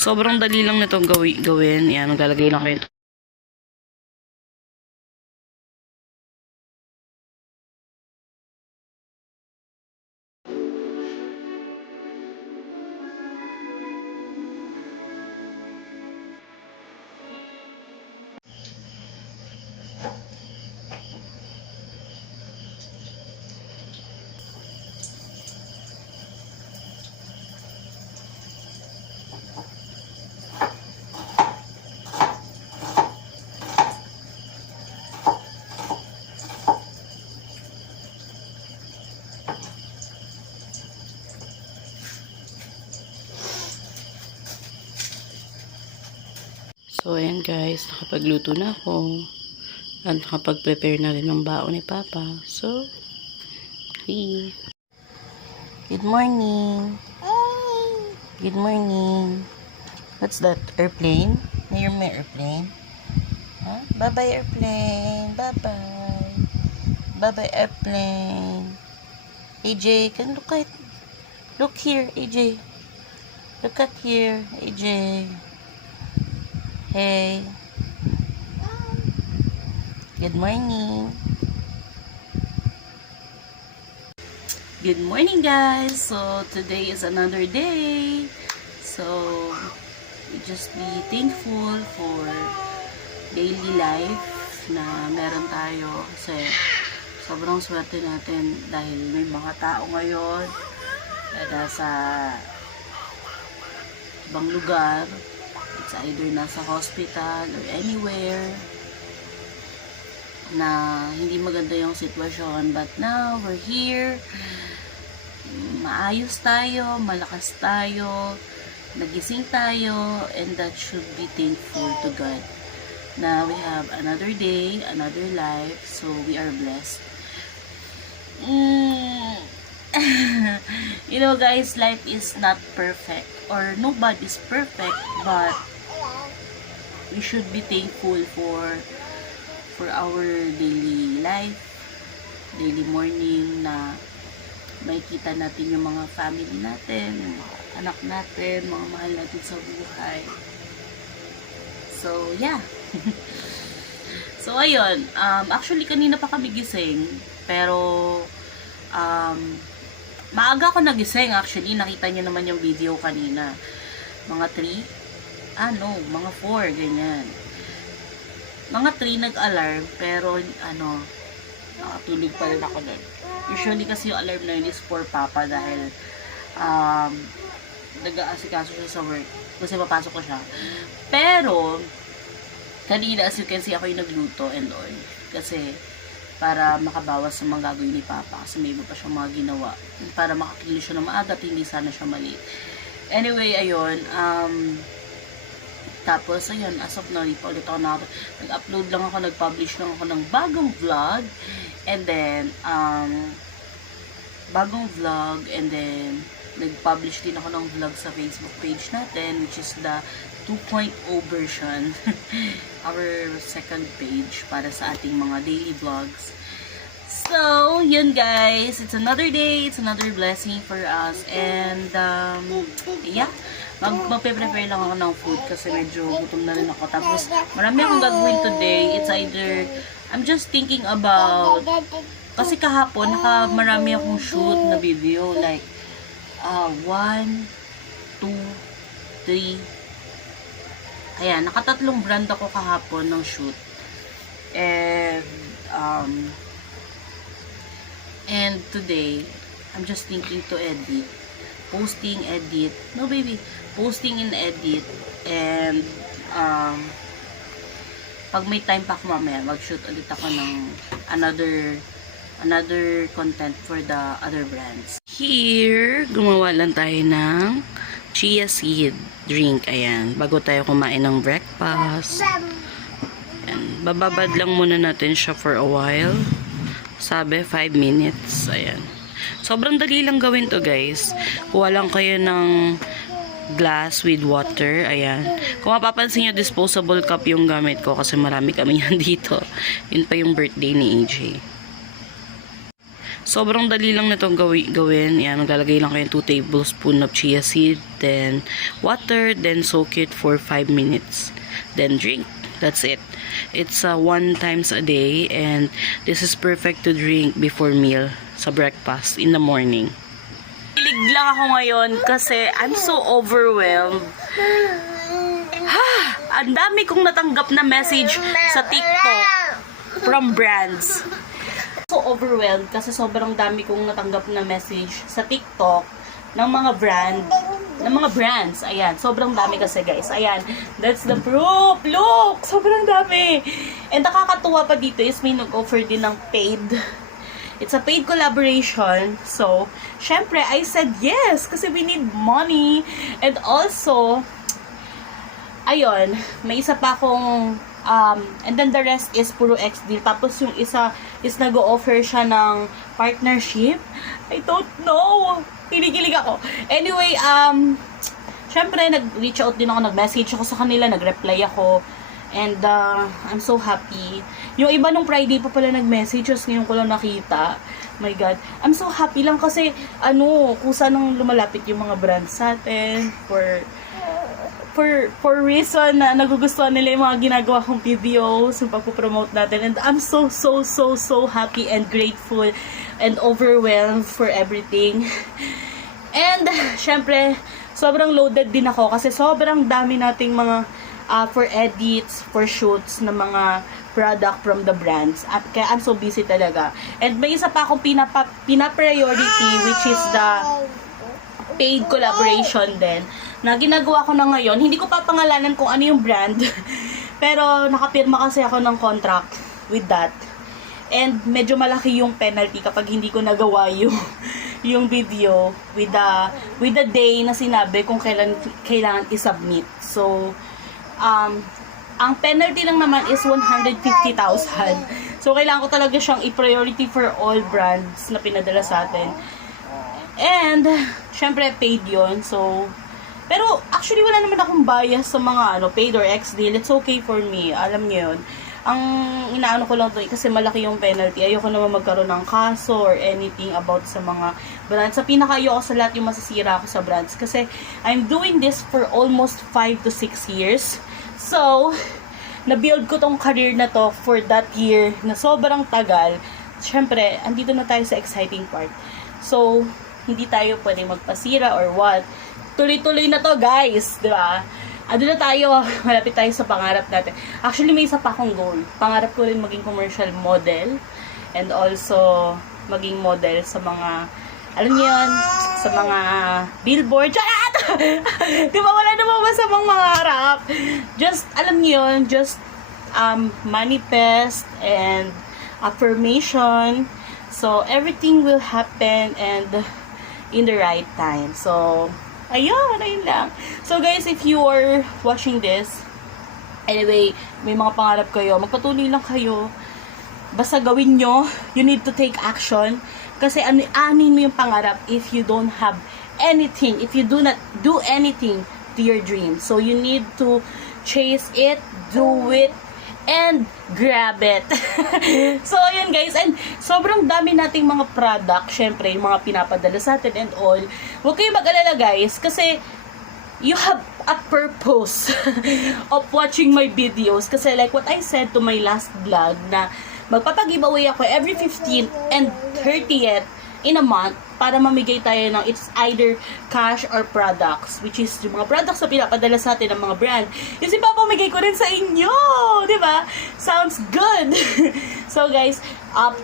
Sobrang dali lang nitong gawin. Yan, maglalagay lang kayo. So, ayan guys, nakapagluto na ako. At nakapag-prepare na rin ng baon ni Papa. So, hey. Good morning. Good morning. What's that? Airplane? Near my airplane? Huh? Bye-bye airplane. Bye-bye. Bye-bye airplane. AJ, can look at... Look here, AJ. Look at here, AJ. Hey. Good morning. Good morning, guys. So, today is another day. So, we just be thankful for daily life na meron tayo. Kasi, sobrang swerte natin dahil may mga tao ngayon na nasa ibang lugar. It's either nasa hospital or anywhere na hindi maganda yung sitwasyon. But now, we're here. Maayos tayo, malakas tayo, nagising tayo, and that should be thankful to God. Now, we have another day, another life, so we are blessed. You know, guys, life is not perfect, or nobody's perfect, but we should be thankful for our daily life, daily morning na may kita natin yung mga family natin, yung mga anak natin, mga mahal natin sa buhay. So, yeah. So, ayun. Actually, kanina pa kami gising, pero maaga ako nagising actually. Nakita niyo naman yung video kanina. Mga 3? Mga 4, ganyan. Mga 3 nag-alarm, pero nakatulog pa rin ako doon. Usually kasi yung alarm na yun is for Papa dahil nag-aasikaso siya sa work. Kasi papasok ko siya. Pero, kanina as you can see, ako yung nagluto and all. Kasi, para makabawas sa mga gagawin ni Papa. Kasi may iba pa siyang mga ginawa. Para makakilos siya na maaga at hindi sana siya mali. Anyway, ayun. Tapos, ayun, as of now, ulit ako nag-upload lang ako, nag-publish lang ako ng bagong vlog. And then, nag-publish din ako ng vlog sa Facebook page natin, which is the 2.0 version. Our second page para sa ating mga daily vlogs. So, yun guys, it's another day, it's another blessing for us. And, yeah. Magpe-prepare lang ako ng food kasi medyo gutom na rin ako. Tapos, marami akong gagawin today. It's either, I'm just thinking about, kasi kahapon, marami akong shoot na video. Like, 1, 2, 3. Ayan, nakatatlong brand ako kahapon ng shoot. And today, I'm just thinking to edit. Posting, edit. No, baby. Posting and edit. And, pag may time pa ako mamaya, mag-shoot ulit ako ng another content for the other brands. Here, gumawa lang tayo ng chia seed drink. Ayan. Bago tayo kumain ng breakfast. Ayan. Bababad lang muna natin siya for a while. Sabi, 5 minutes. Ayan. Sobrang dali lang gawin to, guys. Kuha lang kayo ng glass with water. Ayan. Kung mapapansin nyo, disposable cup yung gamit ko kasi marami kami yan dito. Yun pa yung birthday ni AJ. Sobrang dali lang nitong gawin. Yan, maglalagay lang kayo 2 tablespoon of chia seed, then water, then soak it for 5 minutes. Then drink. That's it. It's 1 times a day, and this is perfect to drink before meal sa breakfast in the morning. Kilig lang ako ngayon kasi I'm so overwhelmed. Ang dami kong natanggap na message sa TikTok from brands. So overwhelmed kasi sobrang dami kong natanggap na message sa TikTok ng mga brands. Ayan, sobrang dami kasi guys. Ayan, that's the proof. Look, sobrang dami. And nakakatuwa pa dito is may nag-offer din ng paid. It's a paid collaboration. So, syempre, I said yes kasi we need money. And also, ayun, may isa pa akong and then the rest is puro X-deal. Tapos yung isa is nag-o-offer siya ng partnership. I don't know. Kinikilig ako. Anyway, syempre, nag-reach out din ako, nag-message ako sa kanila, nag-reply ako. And I'm so happy. Yung iba nung Friday pa pala nag-messages, ngayon ko lang nakita. My God. I'm so happy lang kasi, kusa nang lumalapit yung mga brands sa atin for reason na nagugustuhan nila yung mga ginagawa kong videos, yung pagpupromote natin. And I'm so happy and grateful and overwhelmed for everything. And, syempre, sobrang loaded din ako kasi sobrang dami nating mga for edits, for shoots ng mga product from the brands. At kaya I'm so busy talaga. And may isa pa akong pina-priority, which is the paid collaboration din, na ginagawa ko na ngayon. Hindi ko pa pangalanan kung ano yung brand, pero nakapirma kasi ako ng contract with that. And medyo malaki yung penalty kapag hindi ko nagawa yung video with the day na sinabi kung kailangan i-submit. So, ang penalty lang naman is 150,000. So, kailangan ko talaga siyang i-priority for all brands na pinadala sa atin. And, syempre, paid yun. So, pero, actually, wala naman akong bias sa mga, paid or X-deal. It's okay for me. Alam niyo yun. Ang inaano ko lang to kasi malaki yung penalty. Ayoko naman magkaroon ng kaso or anything about sa mga brands. Sa pinaka-ayoko sa lahat yung masisira ako sa brands. Kasi, I'm doing this for almost 5 to 6 years. So, na-build ko tong career na to for that year na sobrang tagal. Siyempre, andito na tayo sa exciting part. So, hindi tayo pwedeng magpasira or what. Tuloy-tuloy na to, guys. Diba? Ado na tayo. Malapit tayo sa pangarap natin. Actually, may isa pa akong goal. Pangarap ko rin maging commercial model. And also, maging model sa mga, alam niyo yun, sa mga billboard. Charot! Diba, wala namang masamang mangarap. Just, alam niyo yun, just manifest and affirmation. So, everything will happen and in the right time. So, ayun lang. So, guys, if you are watching this, anyway, may mga pangarap kayo, magpatuloy lang kayo. Basta gawin nyo, you need to take action. Kasi anin mo yung pangarap if you don't have anything, if you do not do anything to your dream. So, you need to chase it, do it, and grab it. So, ayun guys. And sobrang dami nating mga product. Syempre, yung mga pinapadala sa atin and all. Huwag kayong mag-alala guys. Kasi, you have a purpose of watching my videos. Kasi like what I said to my last vlog na magpapag-giveaway ako every 15th and 30th in a month para mamigay tayo ng it's either cash or products, which is yung mga products na pinapadala sa atin ng mga brand. Yung ipapamigay ko rin sa inyo, di ba? Sounds good. So guys,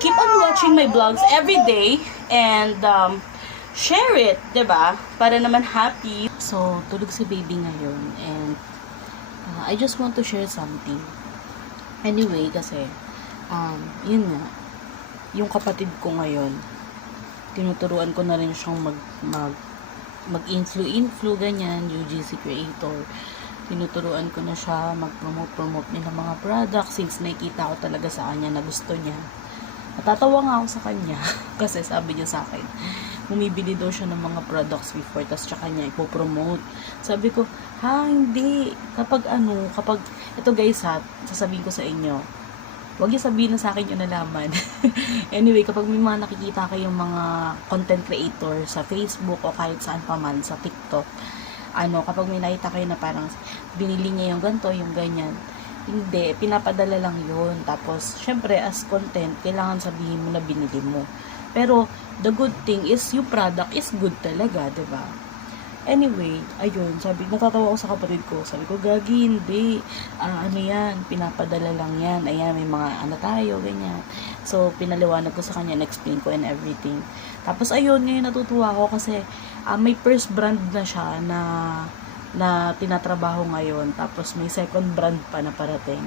keep on watching my vlogs every day and share it, di ba? Para naman happy. So, tulog si baby ngayon and I just want to share something. Anyway, kasi yun nga, yung kapatid ko ngayon, tinuturuan ko na rin siyang mag-influ, ganyan, UGC creator. Tinuturuan ko na siya mag-promote niya ng mga products since nakikita ko talaga sa kanya na gusto niya. Natatawa nga ako sa kanya kasi sabi niya sa akin, bumibili daw siya ng mga products before, tas tsaka niya ipopromote. Sabi ko, hindi. Kapag ito guys ha, sasabihin ko sa inyo, Huwag yung sabihin na sa akin yung nalaman. Anyway, kapag may mga nakikita kayong mga content creator sa Facebook o kahit saan pa man, sa TikTok, kapag may nakita kayo na parang binili niya yung ganito, yung ganyan, hindi, pinapadala lang yun. Tapos, syempre, as content, kailangan sabihin mo na binili mo. Pero, the good thing is, yung product is good talaga, 'di ba? Anyway, ayun, natatawa ko sa kapatid ko. Sabi ko, gagi, hindi. Ano yan, pinapadala lang yan. Ayan, may mga tayo, ganyan. So, pinaliwanag ko sa kanya, na-explain ko and everything. Tapos, ayun, ngayon natutuwa ko kasi may first brand na siya na tinatrabaho ngayon. Tapos, may second brand pa na parating.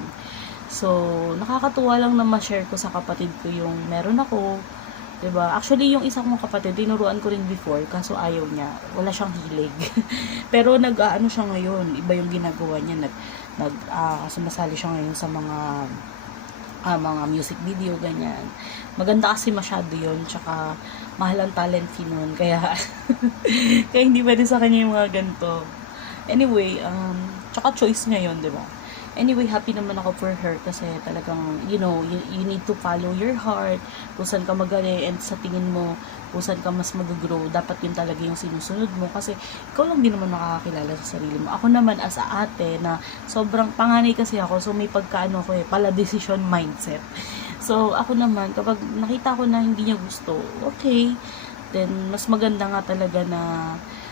So, nakakatuwa lang na ma-share ko sa kapatid ko yung meron ako. Diba? Actually, yung isa kong kapatid, tinuruan ko rin before, kaso ayaw niya. Wala siyang hilig. Pero nag-ano siya ngayon, iba yung ginagawa niya. Sumasali siya ngayon sa mga music video, ganyan. Maganda kasi masyado yun, tsaka mahal ang talent fee nun, kaya kaya hindi pwede sa kanya yung mga ganito. Anyway, tsaka choice niya yun, diba? Anyway, happy naman ako for her kasi talagang, you need to follow your heart, kung saan ka magaling, and sa tingin mo, kung saan ka mas mag-grow, dapat yun talaga yung sinusunod mo kasi ikaw lang din naman nakakakilala sa sarili mo. Ako naman as a ate na sobrang panganay kasi ako, so may pagkaano ko pala decision mindset. So, ako naman, kapag nakita ko na hindi niya gusto, okay, then mas maganda nga talaga na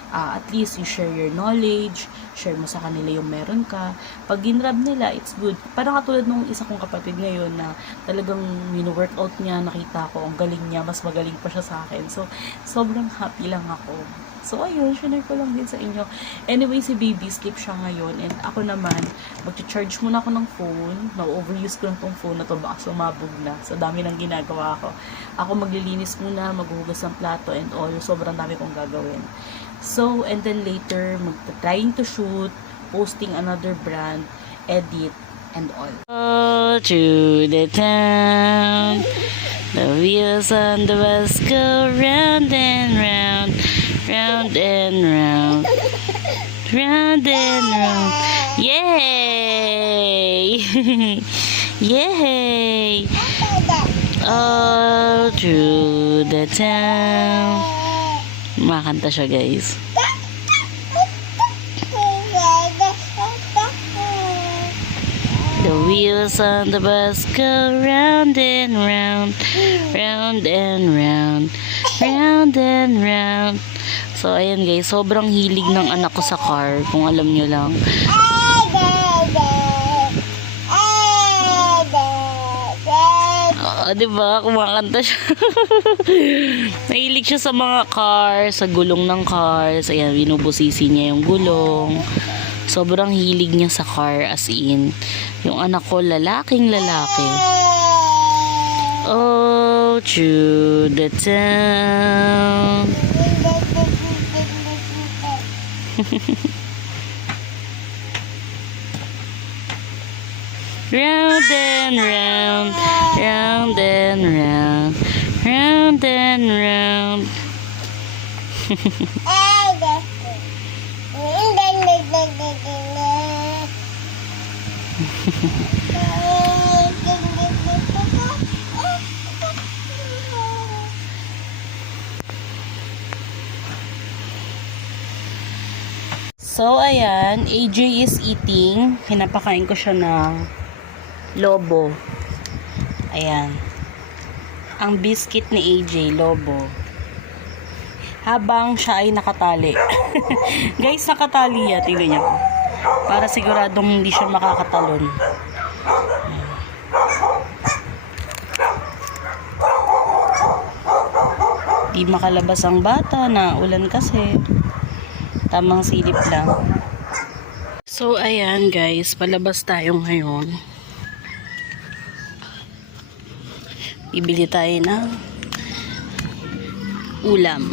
at least you share your knowledge, share mo sa kanila yung meron ka. Pag ginrab nila, it's good. Parang katulad nung isa kong kapatid ngayon na talagang minu-workout niya, nakita ko, ang galing niya, mas magaling pa siya sa akin. So, sobrang happy lang ako. So, ayun, share ko lang din sa inyo. Anyway, si baby, sleep siya ngayon. And ako naman, mag-charge muna ako ng phone. Na-overuse ko na tong phone na to, baka sumabog na. So, dami ng ginagawa ko. Ako maglilinis muna, maghuhugas ng plato and all. Sobrang dami kong gagawin. So, and then later, trying to shoot, posting another brand, edit, and all. Oh, to the town, the wheels on the bus go round and round, round and round, round and round. Yay! Yay! All through the town. Makanta siya, guys. The wheels on the bus go round and round, round and round, round and round. So, ayan guys, sobrang hilig ng anak ko sa car, kung alam nyo lang. Diba? Kumakanta siya. Nahilig siya sa mga cars, sa gulong ng cars. Ayan, binubusisi niya yung gulong. Sobrang hilig niya sa car, as in. Yung anak ko, lalaking lalaki. Oh, through the town. Round and round, round and round, round and round. So, ayan, AJ is eating. Pinapakain ko siya ng Lobo. Ayan. Ang biscuit ni AJ, Lobo. Habang siya ay nakatali. Guys, nakatali yan. Tingnan niyo. Para siguradong hindi siya makakatalon. Di makalabas ang bata na ulan kasi. Tamang silip lang. So, ayan guys. Palabas tayo ngayon. Bibili tayo ng ulam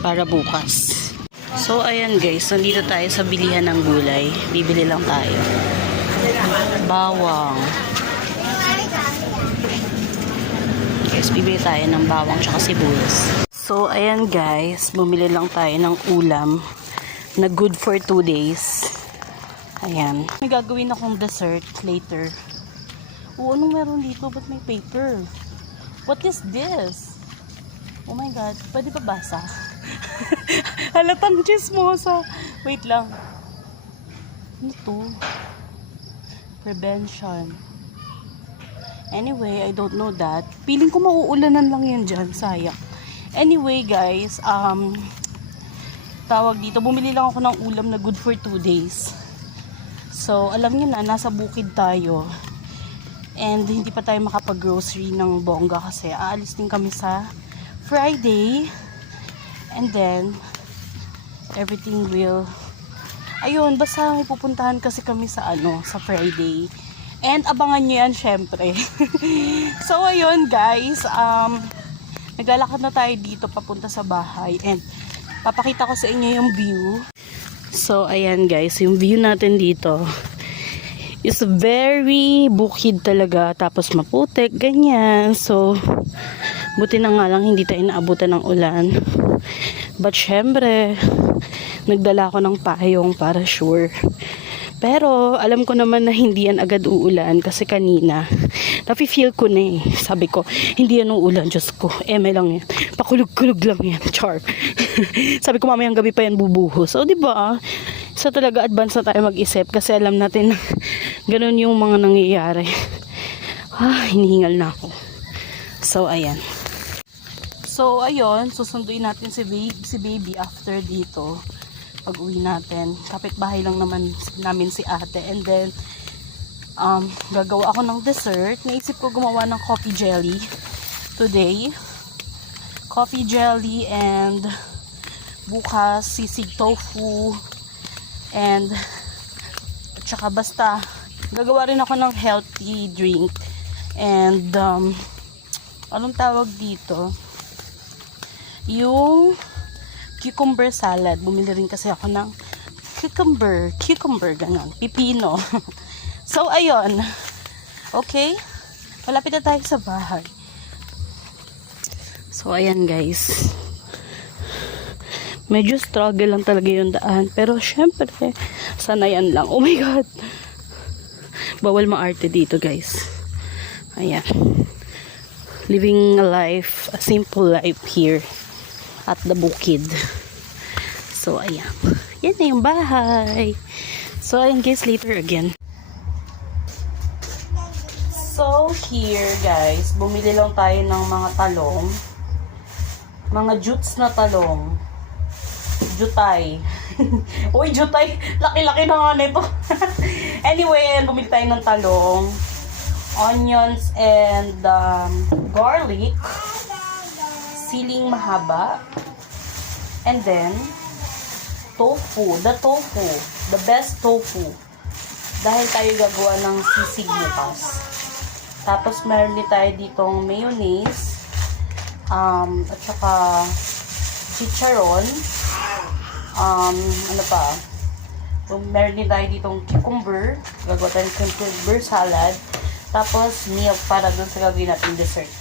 para bukas. So, ayan guys, nandito tayo sa bilihan ng gulay. Bibili lang tayo. Bawang. Guys, bibili tayo ng bawang tsaka sibuyas. So, ayan guys, bumili lang tayo ng ulam na good for 2 days. Ayan. May gagawin akong dessert later. Oo, anong meron dito? Ba't may paper? What is this? Oh my God. Pwede ba basa? Halatang chismosa. Wait lang. Ano to? Prevention. Anyway, I don't know that. Feeling ko mauulanan lang yan dyan. Sayang. Anyway, guys. Tawag dito. Bumili lang ako ng ulam na good for 2 days. So, alam niyo na, nasa bukid tayo. And hindi pa tayo makapag-grocery ng bongga kasi aalis din kami sa Friday. And then, everything will... Ayun, basta may pupuntahan kasi kami sa sa Friday. And abangan nyo yan, syempre. So, ayun guys, naglalakad na tayo dito papunta sa bahay. And papakita ko sa inyo yung view. So, ayan guys, yung view natin dito is very bukid talaga. Tapos maputik, ganyan. So, buti na nga lang hindi tayo naabutan ng ulan. But syempre, nagdala ko ng payong para sure. Pero, alam ko naman na hindi yan agad uulan kasi kanina, nafe-feel ko na eh. Sabi ko, hindi yan uulan, Diyos ko. Eme lang yan. Pakulog-kulog lang yan. Char. Sabi ko, mamayang gabi pa yan bubuhos. So, diba? So, talaga advance na tayo mag-isip kasi alam natin na ganun yung mga nangyayari. Hinihingal na ako. So, ayan. So, ayun. Susunduin natin si baby after dito. Pag uwi natin, kapitbahay lang naman namin si ate. And then, gagawa ako ng dessert. Naisip ko gumawa ng coffee jelly today. Coffee jelly and bukas sisig tofu. And, at saka basta, gagawa rin ako ng healthy drink. And, anong tawag dito? Yung cucumber salad. Bumili rin kasi ako ng cucumber, ganun. Pipino. So, ayun. Okay? Malapit na tayo sa bahay. So, ayan guys. Medyo struggle lang talaga yung daan. Pero, syempre, sanayan lang. Oh my God! Bawal maarte dito, guys. Ayan. Living a life, a simple life here at the bukid. So, ayan. Yan na yung bahay. So, ayan guys, later again. So, here guys, bumili lang tayo ng mga talong. Mga jutes na talong. Jutay. Uy, jutay. Laki-laki na nga nito. Anyway, ayan, bumili tayo ng talong. Onions and garlic. Siling mahaba. And then, tofu. The best tofu. Dahil tayo gagawa ng sisig bukas. Tapos, meron din tayo ditong mayonnaise. At saka, chicharon. Ano pa? Meron din tayo ditong cucumber. Gagawa tayo ng cucumber salad. Tapos, milk para dun sa gagawin natin dessert.